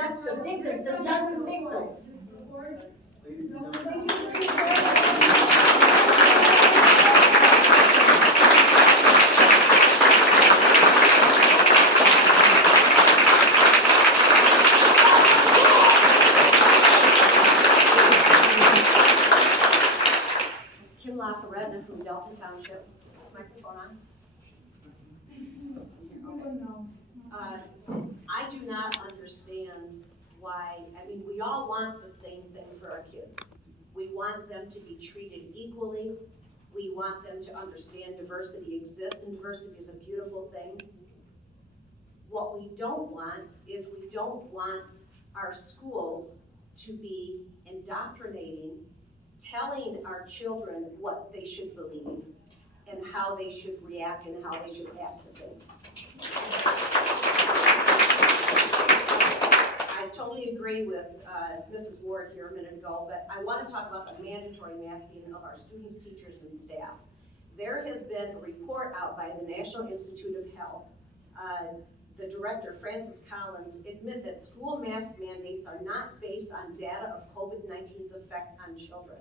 not the victims, the young victims. From Delta Township. Is this microphone on? I do not understand why, I mean, we all want the same thing for our kids. We want them to be treated equally. We want them to understand diversity exists, and diversity is a beautiful thing. What we don't want is we don't want our schools to be indoctrinating, telling our children what they should believe and how they should react and how they should act to things. I totally agree with Mrs. Ward here a minute ago, but I want to talk about the mandatory masking of our students, teachers, and staff. There has been a report out by the National Institute of Health. The director, Francis Collins, admit that school mask mandates are not based on data of COVID-19's effect on children.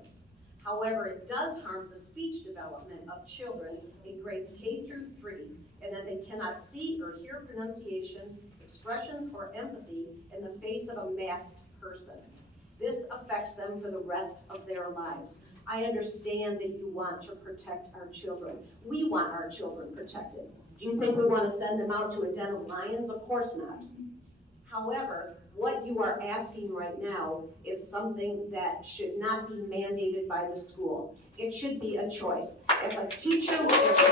However, it does harm the speech development of children in grades K through 3, and that they cannot see or hear pronunciation, expressions, or empathy in the face of a masked person. This affects them for the rest of their lives. I understand that you want to protect our children. We want our children protected. Do you think we want to send them out to a den of lions? Of course not. However, what you are asking right now is something that should not be mandated by the school. It should be a choice. If a teacher wants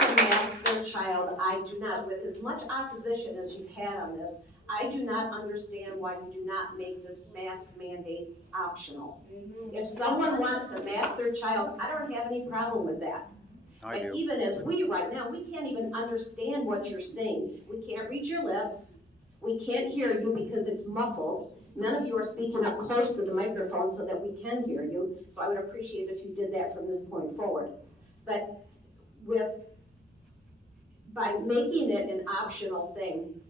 to mask their child, I do not, with as much opposition as you've had on this, I do not understand why you do not make this mask mandate optional. If someone wants to mask their child, I don't have any problem with that. And even as we right now, we can't even understand what you're saying. We can't read your lips. We can't hear you because it's muffled. None of you are speaking up close to the microphone so that we can hear you. So I would appreciate if you did that from this point forward. But by making it an optional thing,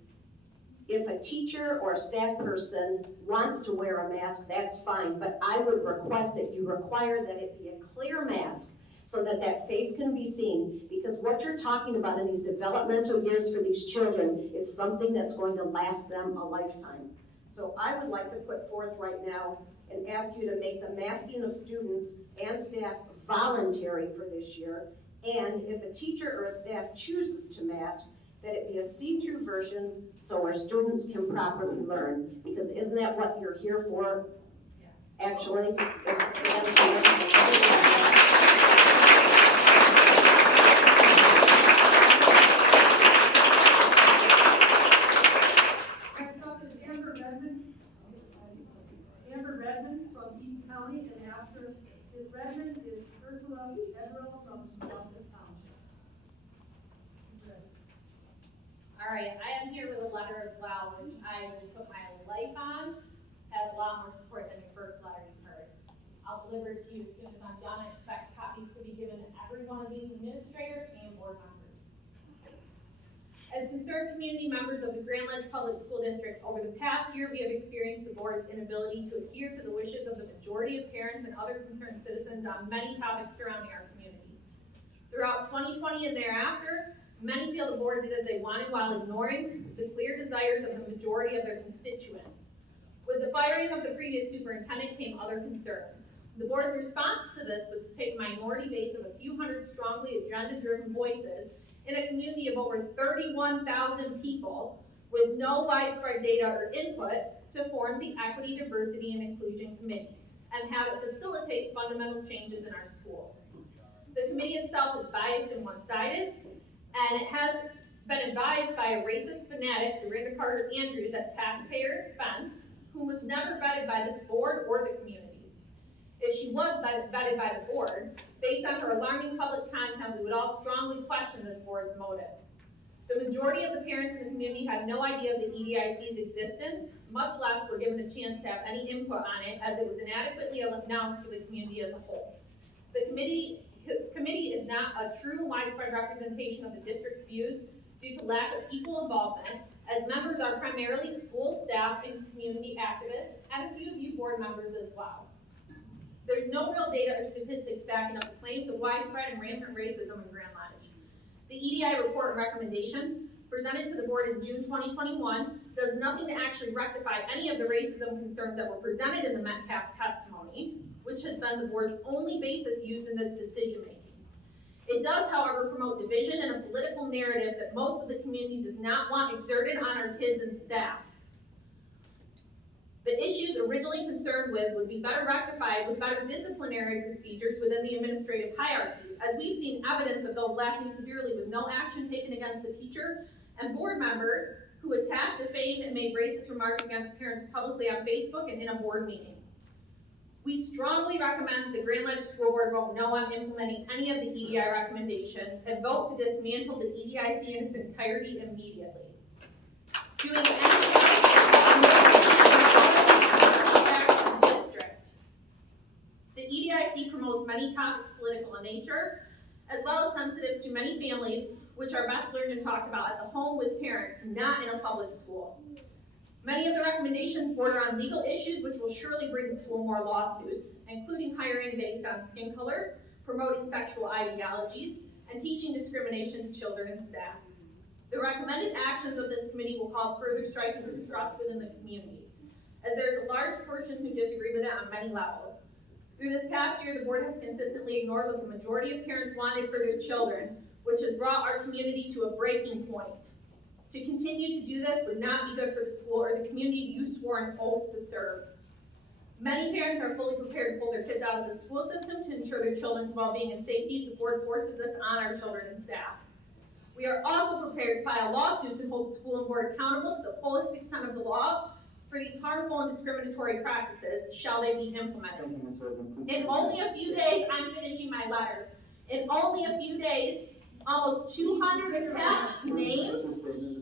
if a teacher or a staff person wants to wear a mask, that's fine. But I would request that you require that it be a clear mask, so that that face can be seen, because what you're talking about in these developmental years for these children is something that's going to last them a lifetime. So I would like to put forth right now and ask you to make the masking of students and staff voluntary for this year, and if a teacher or a staff chooses to mask, that it be a see-through version so our students can properly learn, because isn't that what you're here for, actually? Redmond is Ursula Federal from Delta Township. All right, I am here with a letter as well, which I would put my life on. Has a lot more support than your first letter you heard. I'll deliver it to you as soon as I'm done. I expect copies to be given to every one of these administrators and board members. As concerned community members of the Grand Ledge Public School District, over the past year we have experienced the board's inability to adhere to the wishes of the majority of parents and other concerned citizens on many topics surrounding our community. Throughout 2020 and thereafter, many feel the board did as they wanted while ignoring the clear desires of the majority of their constituents. With the firing of the previous superintendent came other concerns. The board's response to this was to take a minority base of a few hundred strongly agenda-driven voices in a community of over 31,000 people with no widespread data or input to form the Equity, Diversity, and Inclusion Committee and have it facilitate fundamental changes in our schools. The committee itself is biased and one-sided, and it has been advised by a racist fanatic, Dorinda Carter Andrews, at taxpayer expense, who was never vetted by this board or the community. If she was vetted by the board, based on her alarming public content, we would all strongly question this board's motives. The majority of the parents in the community had no idea of the EDIC's existence, much less were given the chance to have any input on it, as it was inadequately announced to the community as a whole. The committee is not a true and widespread representation of the district's views due to lack of equal involvement, as members are primarily school staff and community activists, and a few of you board members as well. There's no real data or statistics backing up the claims of widespread and rampant racism in Grand Ledge. The EDI report and recommendations presented to the board in June 2021 does nothing to actually rectify any of the racism concerns that were presented in the Metcalf testimony, which has been the board's only basis used in this decision making. It does, however, promote division and a political narrative that most of the community does not want exerted on our kids and staff. The issues originally concerned with would be better rectified with better disciplinary procedures within the administrative hierarchy, as we've seen evidence of those lacking severely with no action taken against the teacher and board member who attacked, defamed, and made racist remarks against parents publicly on Facebook and in a board meeting. We strongly recommend the Grand Ledge School Board vote no on implementing any of the EDI recommendations and vote to dismantle the EDIC in its entirety immediately. Doing the EDIC promotes many topics political in nature, as well as sensitive to many families, which are best learned and talked about at the home with parents, not in a public school. Many of the recommendations border on legal issues, which will surely bring the school more lawsuits, including hiring based on skin color, promoting sexual ideologies, and teaching discrimination to children and staff. The recommended actions of this committee will cause further strife and distrust within the community, as there is a large portion who disagree with it on many levels. Through this past year, the board has consistently ignored what the majority of parents wanted for their children, which has brought our community to a breaking point. To continue to do this would not be good for the school or the community you swore an oath to serve. Many parents are fully prepared to pull their kids out of the school system to ensure their children's well-being and safety if the board forces this on our children and staff. We are also prepared to file lawsuits and hold the school and board accountable to the fullest extent of the law for these harmful and discriminatory practices, shall they be implemented. In only a few days, I'm finishing my letter. In only a few days, almost 200 attached names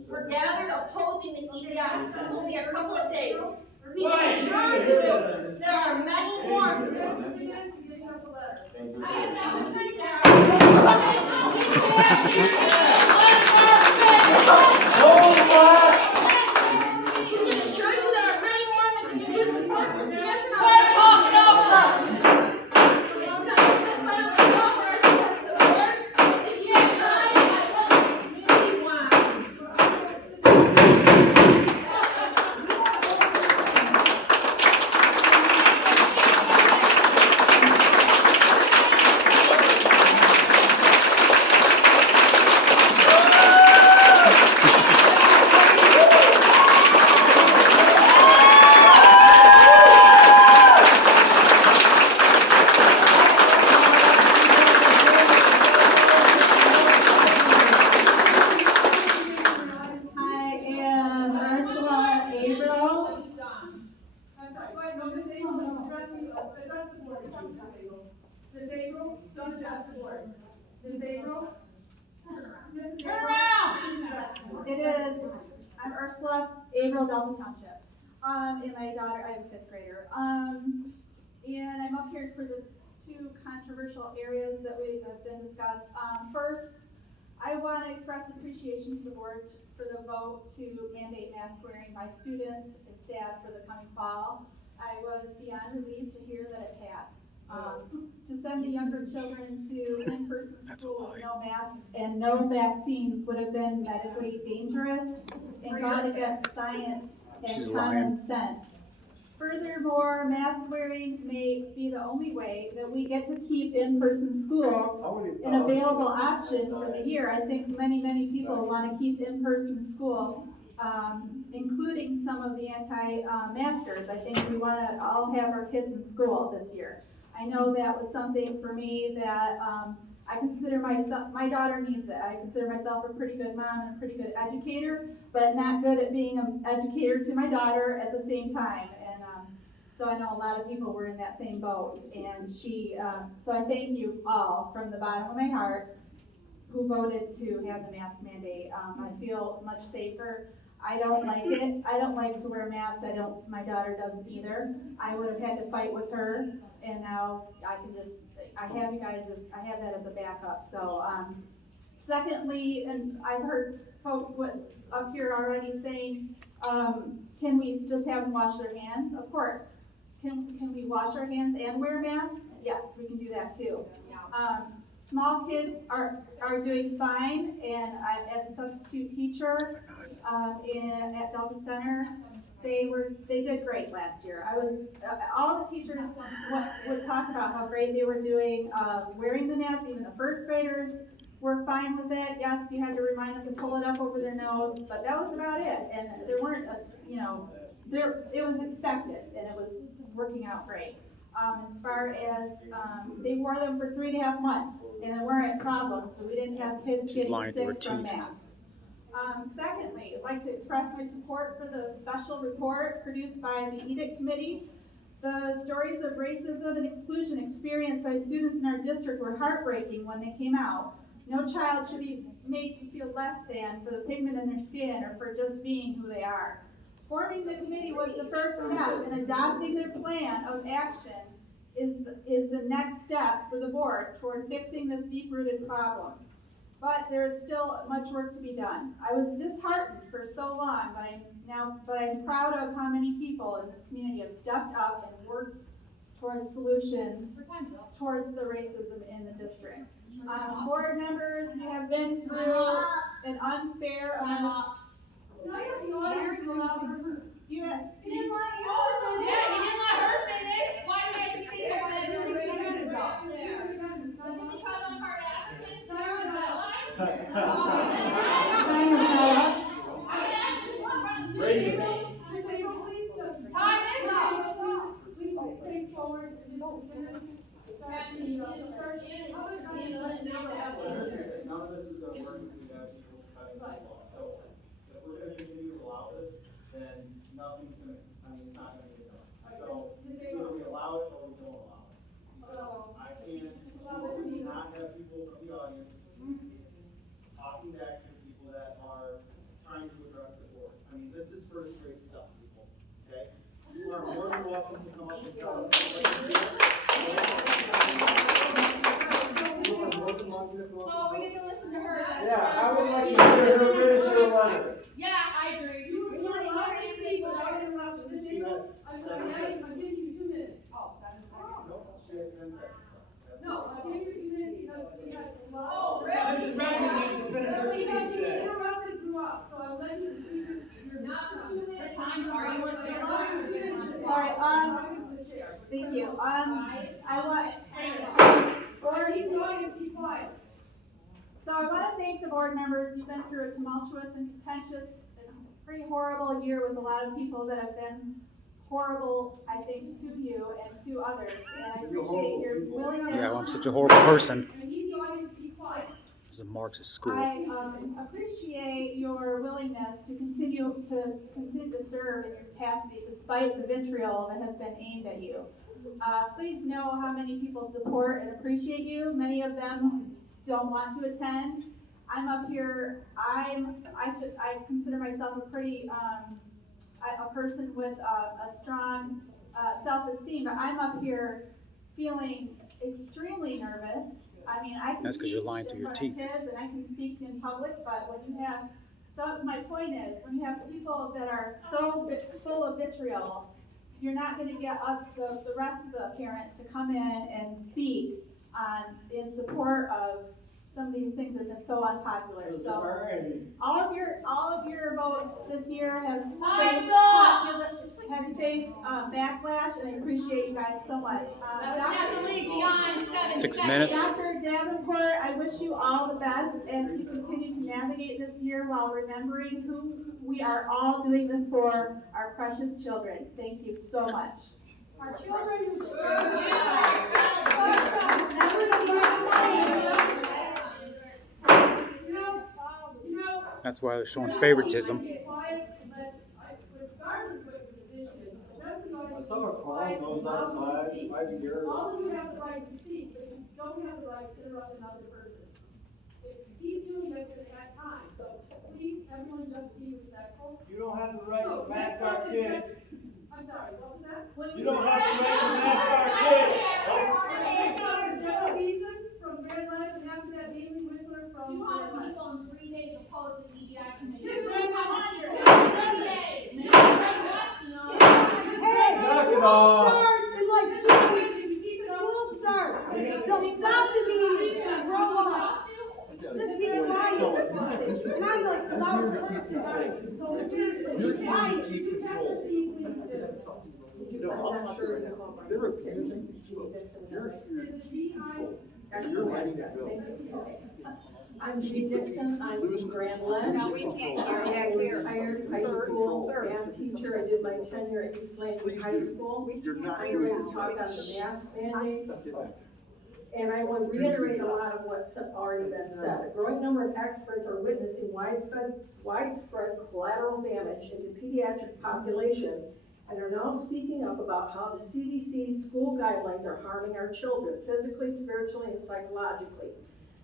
were gathered opposing the EDI. It will be a couple of days. We can assure you there are many more. And my daughter, I have a 5th grader. And I'm up here for the 2 controversial areas that have been discussed. First, I want to express appreciation to the board for the vote to mandate mask wearing by students and staff for the coming fall. I was beyond relieved to hear that it passed. To send the younger children to in-person school with no masks and no vaccines would have been medically dangerous and gone against science and common sense. Furthermore, mask wearing may be the only way that we get to keep in-person school an available option for the year. I think many people want to keep in-person school, including some of the anti-maskers. I think we want to all have our kids in school this year. I know that was something for me that I consider myself, my daughter needs it. I consider myself a pretty good mom and a pretty good educator, but not good at being an educator to my daughter at the same time. And so I know a lot of people were in that same boat. And so I thank you all from the bottom of my heart who voted to have the mask mandate. I feel much safer. I don't like it. I don't like to wear masks. My daughter doesn't either. I would have had to fight with her, and now I have you guys, I have that as a backup. So Secondly, and I've heard folks up here already saying, can we just have them wash their hands? Of course. Can we wash our hands and wear masks? Yes, we can do that too. Small kids are doing fine, and as a substitute teacher at Delta Center, they did great last year. All the teachers would talk about how great they were doing, wearing the mask. Even the first graders were fine with it. Yes, you had to remind them to pull it up over their nose, but that was about it. And there weren't, it was expected, and it was working out great. As far as, they wore them for 3.5 months, and there weren't problems, so we didn't have kids getting sick from masks. Secondly, I'd like to express my support for the special report produced by the Edict Committee. The stories of racism and exclusion experienced by students in our district were heartbreaking when they came out. No child should be made to feel less than for the pigment in their skin or for just being who they are. Forming the committee was the first step, and adopting their plan of action is the next step for the board toward fixing this deep-rooted problem. But there is still much work to be done. I was disheartened for so long, but I'm proud of how many people in this community have stepped up and worked towards solutions towards the racism in the district. Board members, you have been through an unfair amount. You didn't let her finish. Why do we have to say that? Time is up. Please forward. None of this is going to work if we have people cutting the law. So if we're going to continue to allow this, then nothing's going to, it's not going to get done. So either we allow it or we don't allow it. Because I cannot have people from the audience talking back to people that are trying to address the board. This is first grade stuff, people. Okay? You are more than welcome to come up and tell us. So we get to listen to her. Yeah, I would like to hear her finish her letter. Yeah, I agree. You're allowed to speak without interruption. I'm giving you 2 minutes. Oh, 7 seconds. No, she has 10 seconds. No, I'm giving you 2 minutes because she has a lot. Oh, really? Mrs. Redmond needs to finish her Because speech you then. interrupted throughout, so I'll let you speak. You're not 2 minutes. The times are you with their All right, thank you. So I want to thank the board members. You've been through a tumultuous and contentious and pretty horrible year with a lot of people that have been horrible, I think, to you and to others. And I appreciate your willingness. Yeah, well, I'm such a horrible person. And need the audience to be quiet. This is a Marxist school. I appreciate your willingness to continue to serve in your capacity despite the vitriol that has been aimed at you. Please know how many people support and appreciate you. Many of them don't want to attend. I'm up here. I consider myself a pretty a person with a strong self-esteem. But I'm up here feeling extremely nervous. I can That's 'cause you're speak lying through in your front of teeth. kids and I can speak in public, but when you have, so my point is, when you have people that are so full of vitriol, you're not going to get the rest of the parents to come in and speak in support of some of these things that have been so unpopular. So all of your votes this year have faced backlash, and I appreciate you guys so much. Definitely beyond 6 minutes. Dr. Davenport, I wish you all the best as you continue to navigate this year while remembering who we are all doing this for, our precious children. Thank you so much. Our children. That's why they're showing favoritism. A summer call goes outside, might be yours. All of you have the right to speak, but you don't have the right to interrupt another person. If you keep doing that, you're gonna add time, so please, everyone just be respectful. You don't have the right to mask our kids. I'm sorry, what was that? You don't have the right to mask our kids. General Beeson from Grand Ledge, and after that, Haley Whistler from. propose an EDI committee. Just run my mind here. Hey, Knock it school off. starts in like 2 weeks. School starts. They'll stop the meeting and grow up. Just be quiet. And I'm like the loudest person. So seriously, be quiet. They're abusing these folks. You're writing a bill. I'm Jean Dixon, I'm from Grand Ledge. No, we can't hear I'm back a here. retired high Sir, school sir. math teacher. I did my tenure at East Lansing High School. You're not I'm doing going it to talk on right. the mask mandates. Get back. And I want to reiterate a lot of what's already been said. A growing number of experts are witnessing widespread collateral damage in the pediatric population and are now speaking up about how the CDC school guidelines are harming our children physically, spiritually, and psychologically.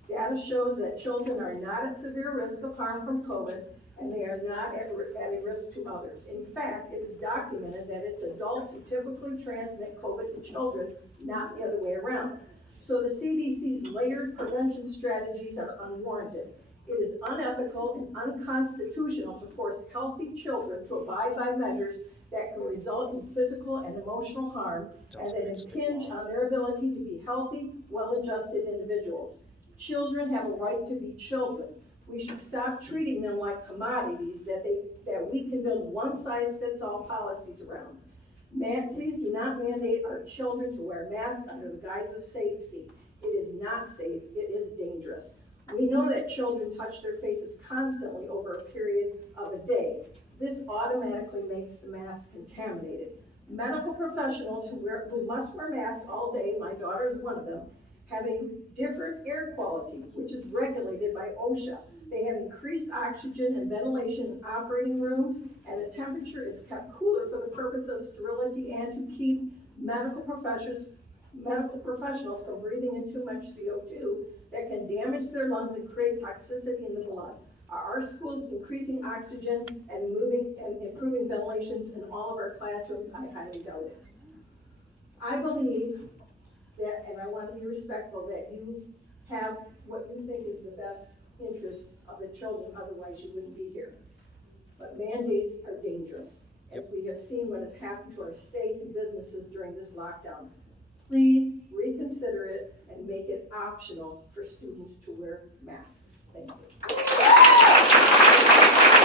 Data shows that children are not at severe risk of harm from COVID, and they are not at a risk to others. In fact, it is documented that it's adults who typically transmit COVID to children, not the other way around. So the CDC's layered prevention strategies are unwarranted. It is unethical and unconstitutional to force healthy children to abide by measures that can result in physical and emotional harm and that impinge on their ability to be healthy, well-adjusted individuals. Children have a right to be children. We should stop treating them like commodities that we can build one-size-fits-all policies around. Please do not mandate our children to wear masks under the guise of safety. It is not safe, it is dangerous. We know that children touch their faces constantly over a period of a day. This automatically makes the mask contaminated. Medical professionals who must wear masks all day, my daughter is one of them, have a different air quality, which is regulated by OSHA. They have increased oxygen and ventilation in operating rooms, and the temperature is kept cooler for the purpose of sterility and to keep medical professionals from breathing in too much CO2 that can damage their lungs and create toxicity in the blood. Are our schools increasing oxygen and improving ventilations in all of our classrooms? I highly doubt it. I believe that, and I want to be respectful, that you have what you think is the best interest of the children, otherwise you wouldn't be here. But mandates are dangerous, as we have seen what has happened to our state and businesses during this lockdown. Please reconsider it and make it optional for students to wear masks. Thank you.